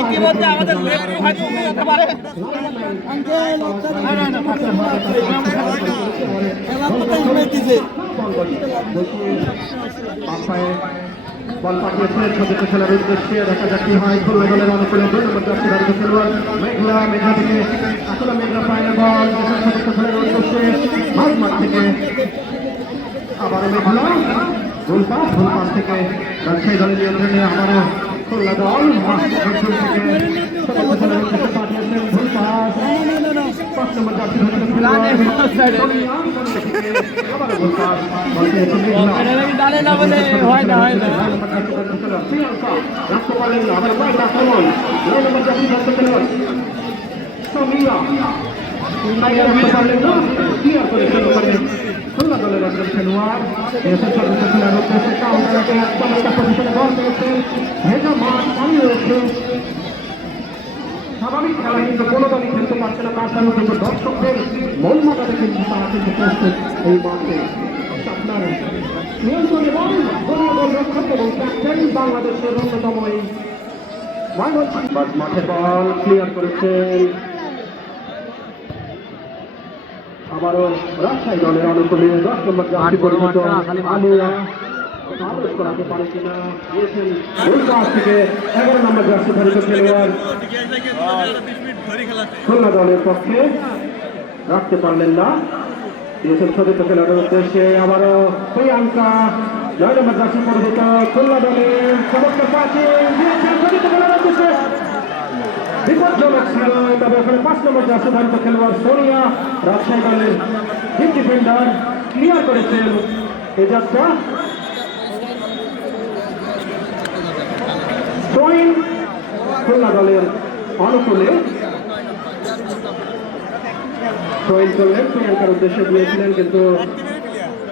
ইতিমধ্যে আমাদের হতে পারে বল পাঠিয়েছেন সদস্য খেলার উদ্দেশ্যে দেখা যাক কি হয় খুলনা দলের অনুকূলে 2 নম্বর জার্সি ধারিত খেলোয়াড় মেঘলা থেকে আসলে মেঘলা পায় না বল সদস্য খেলার উদ্দেশ্যে মাঠ থেকে আবার মেঘলা ভুল পাস থেকে রাজশাহী দলের নিয়ন্ত্রণে আবারও খুলনা দল থেকে সদস্য খেলার উদ্দেশ্যে পাঠিয়েছেন ভুল পাস 5 নম্বর জার্সি ধারিত খেলোয়াড় আবার ভুল পাস বল পেয়েছে মেঘলা রাখতে পারলেন না আবার বাইরে আক্রমণ 9 নম্বর জার্সি ধারিত খেলোয়াড় সামিয়া রাখতে পারলেন না ক্লিয়ার করে খেলতে পারেন খুলনা দলের একজন খেলোয়াড় দেশের সদস্য খেলার উদ্দেশ্যে কাউন্টারকে একদম একটা পজিশনে বল পেয়েছেন ভেজা মাঠ পানি রয়েছে স্বাভাবিক খেলা কিন্তু কোনো দলই খেলতে পারছে না তার কারণ কিন্তু দর্শকদের মন মাতাতে কিন্তু তারা কিন্তু প্রস্তুত এই মাঠে আপনার নিয়ন্ত্রণে বল দলীয় দল রক্ষক এবং ক্যাপ্টেন বাংলাদেশের অন্যতম এই মাঠে বল ক্লিয়ার করেছেন আবারও রাজশাহী দলের অনুকূলে 10 নম্বর জার্সি পরিচিত আলিয়া আবেশ করাতে পারে কিনা দিয়েছেন ওই পাশ থেকে 11 নম্বর জার্সি ধারিত খেলোয়াড় খুলনা দলের পক্ষে রাখতে পারলেন না দিয়েছেন সদস্য খেলোয়াড়ের উদ্দেশ্যে আবারও প্রিয়াঙ্কা 9 নম্বর জার্সি পরিচিত খুলনা দলের সমস্ত পাশে দিয়েছেন সদস্য খেলোয়াড়ের উদ্দেশ্যে বিপজ্জনক ছিল তবে ওখানে 5 নম্বর জার্সি ধারিত খেলোয়াড় সোনিয়া রাজশাহী দলের ডিপ ডিফেন্ডার ক্লিয়ার করেছেন এই যাত্রা পয়েন্ট খুলনা দলের অনুকূলে পয়েন্ট করলেন প্রিয়াঙ্কার উদ্দেশ্যে দিয়েছিলেন কিন্তু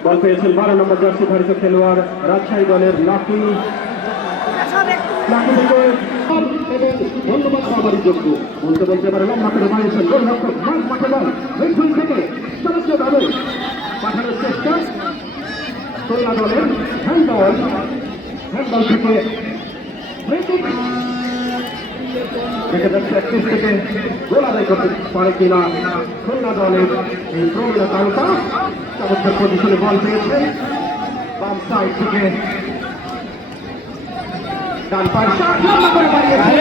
বল পেয়েছেন 12 নম্বর জার্সি ধারিত খেলোয়াড় রাজশাহী দলের লাকি ধন্যবাদ সবারই যোগ্য বলতে বলতে পারে লম্বা করে বানিয়েছেন গোলরক্ষক মাঠে বল মিডফিল্ড থেকে চমৎকারভাবে পাঠানোর চেষ্টা খুলনা দলের হ্যান্ডবল থেকে দেখা যাচ্ছে 31 থেকে গোল আদায় করতে পারে কিনা খুলনা দলের এই প্রবীণা তালুকা চমৎকার পজিশনে বল পেয়েছে বাম সাইড থেকে ডান পায়ের শট লম্বা করে বাড়িয়েছে